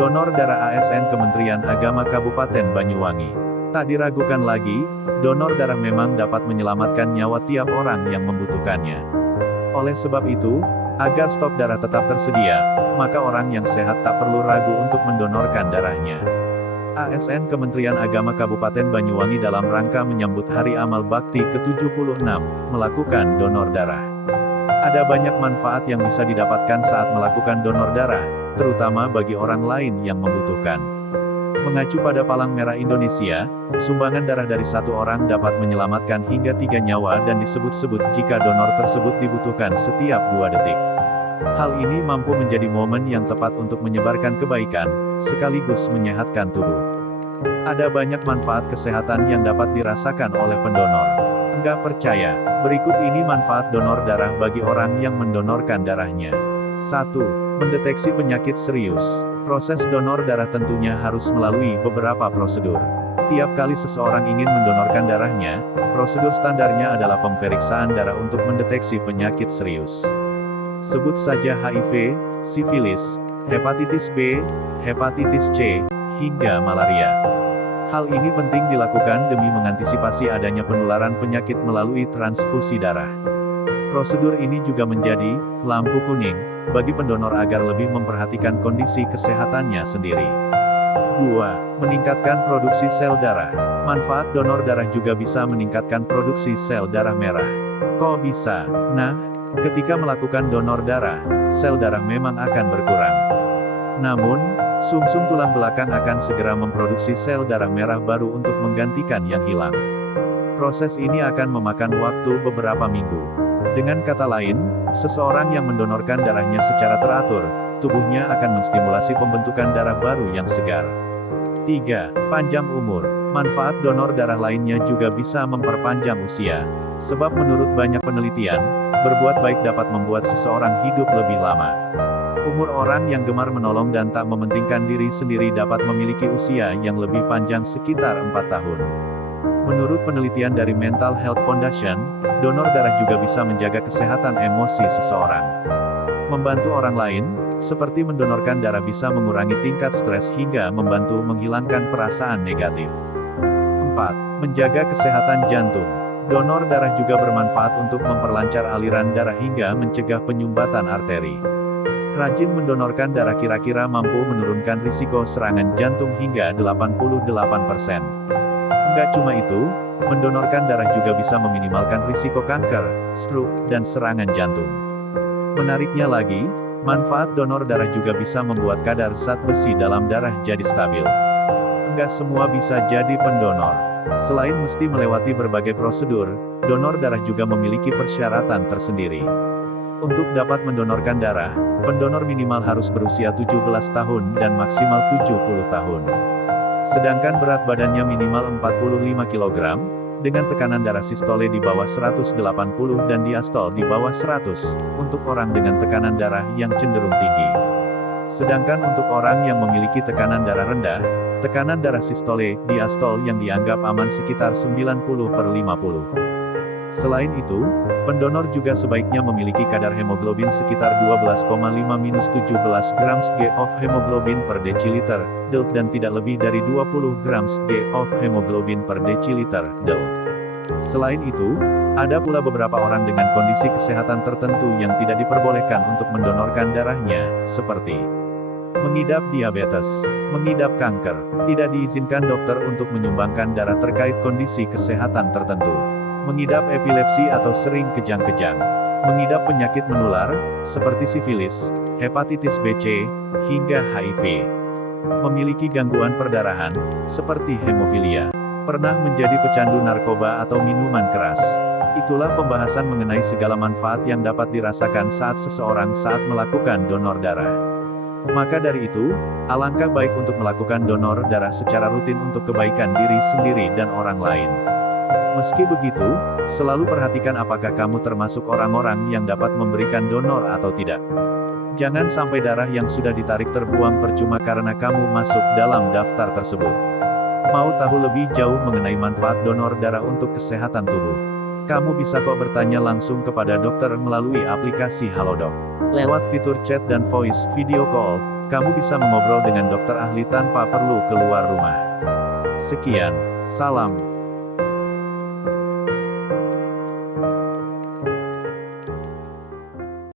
Donor darah ASN Kementerian Agama Kabupaten Banyuwangi. Tak diragukan lagi, donor darah memang dapat menyelamatkan nyawa tiap orang yang membutuhkannya. Oleh sebab itu, agar stok darah tetap tersedia, maka orang yang sehat tak perlu ragu untuk mendonorkan darahnya. ASN Kementerian Agama Kabupaten Banyuwangi dalam rangka menyambut Hari Amal Bakti ke-76, melakukan donor darah. Ada banyak manfaat yang bisa didapatkan saat melakukan donor darah, terutama bagi orang lain yang membutuhkan. Mengacu pada Palang Merah Indonesia, sumbangan darah dari satu orang dapat menyelamatkan hingga 3 nyawa dan disebut-sebut jika donor tersebut dibutuhkan setiap 2 detik. Hal ini mampu menjadi momen yang tepat untuk menyebarkan kebaikan, sekaligus menyehatkan tubuh. Ada banyak manfaat kesehatan yang dapat dirasakan oleh pendonor. Enggak percaya? Berikut ini manfaat donor darah bagi orang yang mendonorkan darahnya. 1. Mendeteksi penyakit serius. Proses donor darah tentunya harus melalui beberapa prosedur. Tiap kali seseorang ingin mendonorkan darahnya, prosedur standarnya adalah pemeriksaan darah untuk mendeteksi penyakit serius. Sebut saja HIV, sifilis, hepatitis B, hepatitis C, hingga malaria. Hal ini penting dilakukan demi mengantisipasi adanya penularan penyakit melalui transfusi darah. Prosedur ini juga menjadi lampu kuning bagi pendonor agar lebih memperhatikan kondisi kesehatannya sendiri. 2. Meningkatkan produksi sel darah. Manfaat donor darah juga bisa meningkatkan produksi sel darah merah. Kok bisa? Nah, ketika melakukan donor darah, sel darah memang akan berkurang. Namun, sumsum tulang belakang akan segera memproduksi sel darah merah baru untuk menggantikan yang hilang. Proses ini akan memakan waktu beberapa minggu. Dengan kata lain, seseorang yang mendonorkan darahnya secara teratur, tubuhnya akan menstimulasi pembentukan darah baru yang segar. 3. Panjang umur. Manfaat donor darah lainnya juga bisa memperpanjang usia. Sebab menurut banyak penelitian, berbuat baik dapat membuat seseorang hidup lebih lama. Umur orang yang gemar menolong dan tak mementingkan diri sendiri dapat memiliki usia yang lebih panjang sekitar 4 tahun. Menurut penelitian dari Mental Health Foundation, donor darah juga bisa menjaga kesehatan emosi seseorang. Membantu orang lain, seperti mendonorkan darah bisa mengurangi tingkat stres hingga membantu menghilangkan perasaan negatif. 4. Menjaga kesehatan jantung. Donor darah juga bermanfaat untuk memperlancar aliran darah hingga mencegah penyumbatan arteri. Rajin mendonorkan darah kira-kira mampu menurunkan risiko serangan jantung hingga 88%. Enggak cuma itu, mendonorkan darah juga bisa meminimalkan risiko kanker, stroke, dan serangan jantung. Menariknya lagi, manfaat donor darah juga bisa membuat kadar zat besi dalam darah jadi stabil. Enggak semua bisa jadi pendonor. Selain mesti melewati berbagai prosedur, donor darah juga memiliki persyaratan tersendiri. Untuk dapat mendonorkan darah, pendonor minimal harus berusia 17 tahun dan maksimal 70 tahun. Sedangkan berat badannya minimal 45 kg, dengan tekanan darah sistole di bawah 180 dan diastol di bawah 100, untuk orang dengan tekanan darah yang cenderung tinggi. Sedangkan untuk orang yang memiliki tekanan darah rendah, tekanan darah sistole, diastol yang dianggap aman sekitar 90/50. Selain itu, pendonor juga sebaiknya memiliki kadar hemoglobin sekitar 12,5-17 grams G of hemoglobin per deciliter, DL, dan tidak lebih dari 20 grams G of hemoglobin per deciliter, DL. Selain itu, ada pula beberapa orang dengan kondisi kesehatan tertentu yang tidak diperbolehkan untuk mendonorkan darahnya, seperti mengidap diabetes, mengidap kanker, tidak diizinkan dokter untuk menyumbangkan darah terkait kondisi kesehatan tertentu, mengidap epilepsi atau sering kejang-kejang, mengidap penyakit menular, seperti sifilis, hepatitis B, C, hingga HIV, memiliki gangguan perdarahan, seperti hemofilia, pernah menjadi pecandu narkoba atau minuman keras. Itulah pembahasan mengenai segala manfaat yang dapat dirasakan saat seseorang saat melakukan donor darah. Maka dari itu, alangkah baik untuk melakukan donor darah secara rutin untuk kebaikan diri sendiri dan orang lain. Meski begitu, selalu perhatikan apakah kamu termasuk orang-orang yang dapat memberikan donor atau tidak. Jangan sampai darah yang sudah ditarik terbuang percuma karena kamu masuk dalam daftar tersebut. Mau tahu lebih jauh mengenai manfaat donor darah untuk kesehatan tubuh? Kamu bisa kok bertanya langsung kepada dokter melalui aplikasi Halodoc. Lewat fitur chat dan voice video call, kamu bisa mengobrol dengan dokter ahli tanpa perlu keluar rumah. Sekian, salam.